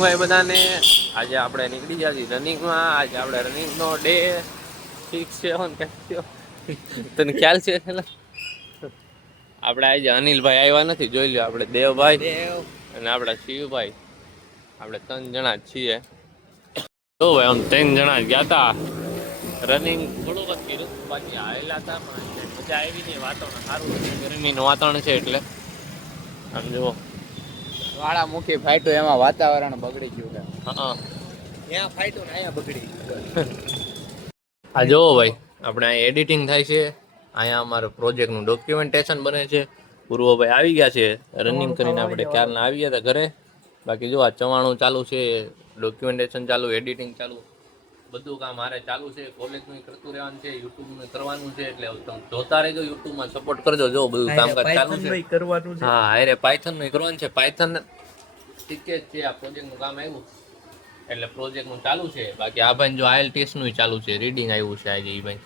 ભાઈ બધાને આજે આપણે નીકળી જઈએ રનિંગમાં. આજે આપણે રનિંગનો ડે 6-7 તને ખ્યાલ છે? આપણે આજે અનિલભાઈ આવ્યા નથી, જોઈ લો. આપણે દેવભાઈ અને આપણા શિવભાઈ, આપણે 3 જણા જ છીએ. તો ભાઈ આમ 3 જણા ગયા હતા રનિંગ. થોડુંક જ કર્યું, બાકી આવેલા હતા પણ મજા આવી નહીં. વાતાવરણ સારું નથી, ગરમીનું વાતાવરણ છે એટલે આમ જુઓ વાળા મુખી ફાઈટો, એમાં વાતાવરણ બગડી ગયું છે. હા, ત્યાં ફાઈટો ને અહીંયા બગડી. આ જોવો ભાઈ, આપણે અહીંયા એડિટિંગ થાય છે, અહીંયા અમારું પ્રોજેક્ટનું ડોક્યુમેન્ટેશન બને છે. પૂર્વભાઈ આવી ગયા છે રનિંગ કરીને, આપણે ક્યારના આવી ગયા હતા ઘરે. બાકી જો આ ચવાણું ચાલુ છે, ડોક્યુમેન્ટેશન ચાલુ, એડિટિંગ ચાલુ, બધું કામ મારે ચાલુ છે. કોલેજનું કરતું રહેવાનું છે, યુટ્યુબનું કરવાનું છે, એટલે તમે જોતા રહેજો, યુટ્યુબમાં સપોર્ટ કરજો. જો બધું કામકાજ ચાલુ છે. હા, અરે પાયથનનું કરવાનું છે. પાયથન ટીકે છે, આ પ્રોજેક્ટનું કામ આવ્યું એટલે પ્રોજેક્ટનું ચાલુ છે. બાકી આ ભાઈ જો IELTS નું ચાલુ છે, રીડિંગ આવ્યું છે આજે. એ ભાઈ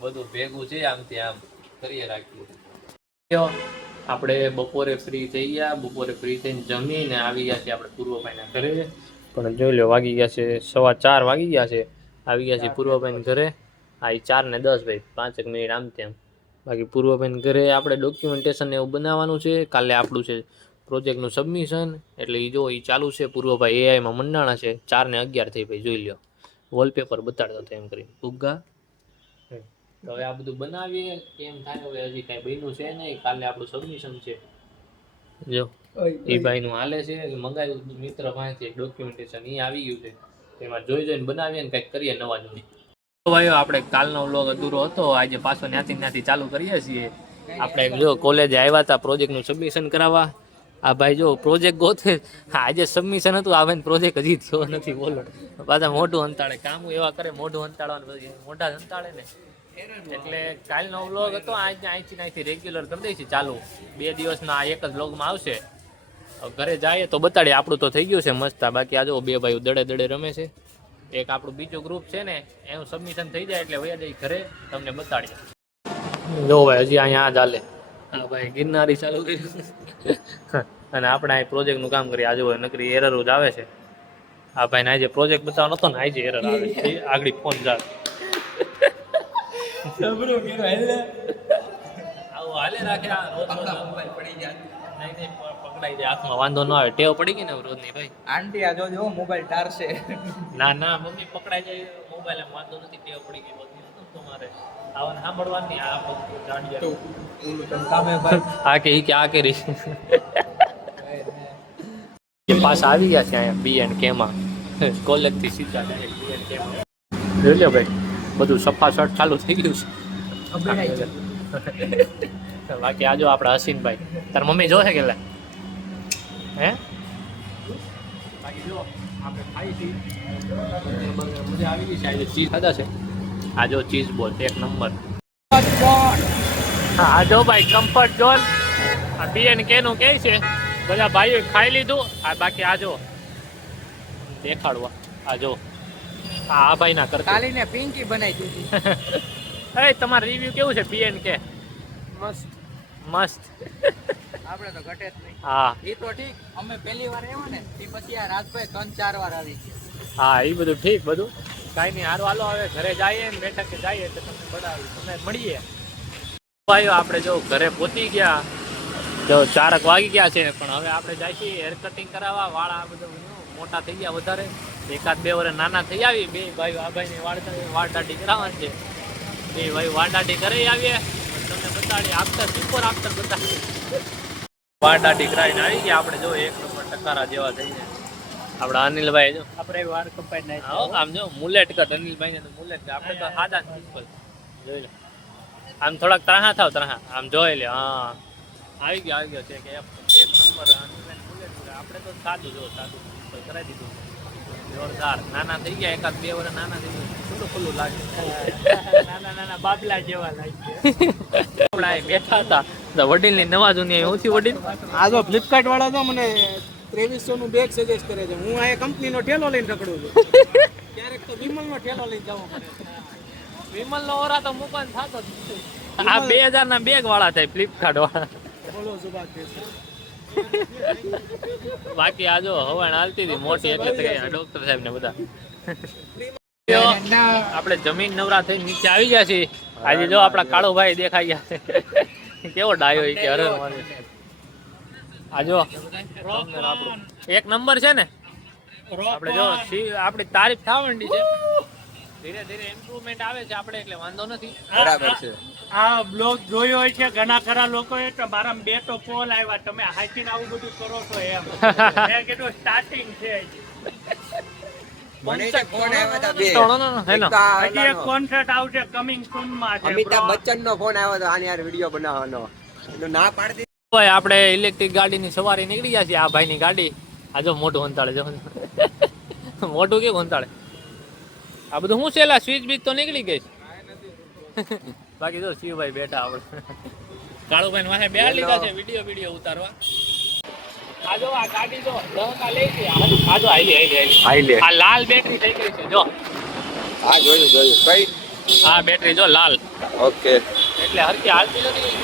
બધું ભેગું છે, આમથી આમ કરીએ રાખ્યું. આપણે બપોરે ફ્રી થઈ ગયા, બપોરે ફ્રી થઈને જમીને આવી ગયા છે આપણે પૂર્વભાઈના ઘરે. પણ જોઈ લો, વાગી ગયા છે 4:15 વાગી ગયા છે. આવી ગયા છે પૂર્વભાઈના ઘરે. આ 4:10 ભાઈ, 5 મિનિટ આમ તેમ. બાકી પૂર્વભાઈના ઘરે આપણે ડોક્યુમેન્ટેશન એવું બનાવવાનું છે. કાલે આપણું છે પ્રોજેક્ટનું સબમિશન, એટલે એ જો એ ચાલુ છે. પૂર્વભાઈ એઆઈમાં મંડાણા છે. 4:11 થઈ ભાઈ, જોઈ લો. વોલપેપર બતાડતો હતો એમ કરીને ઉગા. તો હવે આ બધું બનાવીએ કેમ થાય. હવે હજી કાંઈ બન્યું છે નહીં. કાલે આપણું સબમિશન છે. જો એ ભાઈનું હાલે છે, મંગાવ્યું મિત્ર પાસેથી ડોક્યુમેન્ટેશન, એ આવી ગયું છે. એમાં જોઈને બનાવીએ ને કંઈક કરીએ નવા જૂની. ભાઈઓ, આપણે કાલનો વ્લોગ અધૂરો હતો, આજે પાછો ત્યાંથી ચાલુ કરીએ છીએ. આપણે જો કોલેજે આવ્યા હતા પ્રોજેક્ટનું સબમિશન કરાવવા. આ ભાઈ જો પ્રોજેક્ટ ગોતે. આજે સબમિશન હતું, આ ભાઈ પ્રોજેક્ટ હજી થયો નથી. બોલો, પાછા મોઢું હંતાડે. કામ એવા કરે, મોઢું હંતાડવાનું, પછી મોઢા હંતાડે ને. એટલે કાલનો વ્લોગ હતો, અહીંથી રેગ્યુલર કરી દઈશું ચાલુ. 2 દિવસના એક જ વ્લોગમાં આવશે. ઘરે જઈએ તો બતાડીએ. આપણું તો થઈ ગયું છે મસ્ત. બાકી આ જો 2 ભાઈઓ દડે રમે છે. એક આપણું બીજું ગ્રુપ છે ને, એનું સબમિશન થઈ જાય એટલે વયા જઈ ઘરે, તમને બતાડીએ. જો ભાઈ, હજી અહીંયા જ હાલે. હા ભાઈ, ગિરનારી ચાલુ કર્યું. અને આપણે આ પ્રોજેક્ટનું કામ કરીએ. આજે હોય નકરી એરર જ આવે છે. આ ભાઈને આજે પ્રોજેક્ટ બતાવવાનો હતો ને, આજે એરર આવે છે. આગળ ફોન જાય. આવું હાલે રાખે. પડી જાય નહીં, પકડાઈ જાય હાથમાં, વાંધો ન આવે. ટેવ પડી ગઈ ને રોજની ભાઈ. આંટી આ જોજો મોબાઈલ ટારશે. ના મમ્મી પકડાઈ જાય મોબાઈલ, એમ વાંધો નથી. ટેવ પડી ગઈ રોજની. તમારે આવાને સાંભળવાની. આ બધું જાણ્યા આ કે કરી પાછા આવી ગયા છે અહીંયા B&Kમાં. કોલેજથી સીધા ડાયરેક્ટ B&Kમાં. જોઈ લો ભાઈ, બધું સફા શર્ટ ચાલુ થઈ ગયું છે. બાકી આજો આપણા હસીનભાઈ. તાર મમ્મી જોશે કે હે? બાકી જો આપણે ખાઈ છીએ, મજા આવી ગઈ છે. આજે ચીઝ ખાધા છે. આ જો ચીઝ બોલ 1 નંબર. હા જો ભાઈ, કમ્ફર્ટ ઝોન. આ B&K નું કે છે, બધા ભાઈઓ ખાઈ લીધું. આ બાકી આ જો દેખાડવા. આ જો આ ભાઈ ના કરતા કાલીને પિંકી બનાવી દીધી. એ તમારું રિવ્યુ કેવું છે B&K? મસ્ત. આપણે તો ઘટે જ નહીં. હા, એ તો ઠીક. અમે પહેલી વાર આવ્યા ને, એ પછી આ રાજભાઈ 3-4 વાર આવી ગયા. હા, એ બધું ઠીક. બધું કાંઈ નહીં. હારું, હાલો હવે ઘરે જઈએ ને, બેઠકે જઈએ તો તમને બતાવી, તમને મળીએ. ભાઈઓ, આપણે જો ઘરે પહોંચી ગયા, જો 4 વાગી ગયા છે. પણ હવે આપણે જઈશું હેર કટિંગ કરાવવા. વાળા બધું મોટા થઈ ગયા વધારે, 1-2 વર્ષ નાના થઈ આવી. 2 ભાઈઓ, આ ભાઈને વાળ દાઢી કરાવવાની છે. 2 ભાઈ વાળ દાઢી કરી આવીએ, તમને બતાડીએ. આફ્ટર બતાડીએ. વાળ દાઢી કરાવીને આવી ગયા આપણે. જો 1 નંબર ટકારા જેવા થઈ જાય. આપણા અનિલભાઈ જો આપણે વાળ કપાઈ નાખી. આમ જો મુલેટ કટ. અનિલભાઈ ને તો મુલેટ. આપણે તો સાદા સિમ્પલ. જોઈ લો, આમ થોડાક ત્રાહા થાવ. આમ જોઈ લે. હા, આવી ગયો છે કે 1 નંબર. અનિલભાઈ મુલેટ. આપણે તો સાદું સાદું સિમ્પલ કરાવી દીધું. જોરદાર. નાના થઈ ગયા, 1-2 વર્ષ નાના થઈ ગયા. ખુલ્લું લાગે. નાના બાબલા જેવા લાગે. આપણે બેઠા હતા, વડીલની નવાજૂની સૌથી વડીલ. આ જો ફ્લિપકાર્ટ વાળા તો મને 2300 નું બેગ સજેસ્ટ કરે છે. હું આ કંપનીનો ઠેલો લઈને રખડું છું. ક્યારેક તો વિમલનો ઠેલો લઈને જવો પડે. વિમલનો ઓરા તો મુકાન થતો જ. આ 2000 ના બેગ વાળા થાય, ફ્લિપકાર્ટ વાળા. બોલો સુભાષ. બાકી આ જો હવાણ હાલતી હતી મોટી એટલે તો કઈ ડોક્ટર સાહેબ ને બધા આપણે જમીન નવરા થઈ નીચે આવી ગયા છીએ. આજે જો આપડા કાળુભાઈ દેખાઈ ગયા છે. કેવો ડાયો કે હરે આ જો એક નંબર છે ને. આપણે જો આપણી તારીફ થવાની છે. ધીરે ધીરે ઇમ્પ્રુવમેન્ટ આવે છે આપણે એટલે વાંધો નથી. બરાબર છે. આ બ્લોગ જોયો હોય છે ઘણા ખરા લોકોએ તો મારા બે તો કોલ આવ્યા તમે હાચીને આવું બધું કરો છો એમ. મેં કીધું સ્ટાર્ટિંગ છે મને જે ફોન આવ્યા હતા બે. હેલો એક તો આ હજી એક ઓલાનો, કોન્સર્ટ આવશે કમિંગ સૂન માં છે અમિતાભ bro. બચ્ચન નો ફોન આવ્યો હતો આની યાર વિડીયો બનાવવાનો. એનું ના પાડી ભાઈ આપણે ઇલેક્ટ્રિક ગાડીની સવારી નીકળી ગયા છીએ. આ ભાઈની ગાડી આ જો મોટું હંતાળે જો મોટું કેવું હંતાળે. આ બધું શું છે એલા સ્વિચ બીચ તો નીકળી ગઈ છે. બાકી જો શિવભાઈ બેઠા આપણે કાળુભાઈ વાહે બે લીધા છે વિડીયો ઉતારવા. આ જો આ ગાડી જો દહકા લઈ ગઈ. આ જો હાઈલી હાઈ લે. આ લાલ બેટરી થઈ ગઈ છે જો. હા જોયું કઈ. આ બેટરી જો લાલ ઓકે. એટલે હરકી હાલતી નથી.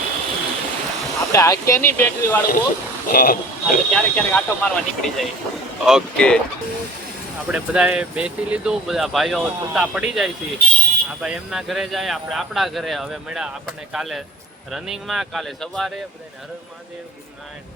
આપણે હાકે નહીં બેટરી વાળું બહુ. આ તો ક્યારેક આટો મારવા નીકળી જાય. ઓકે. આપણે બધાએ બેસી લીધું. બધા ભાઈઓ છૂટા પડી જાય છે. આ ભાઈ એમના ઘરે જાય આપણે આપણા ઘરે. હવે મળ્યા આપણને કાલે રનિંગમાં કાલે સવારે બધાને હર મહાદેવ ગુડ નાઇટ.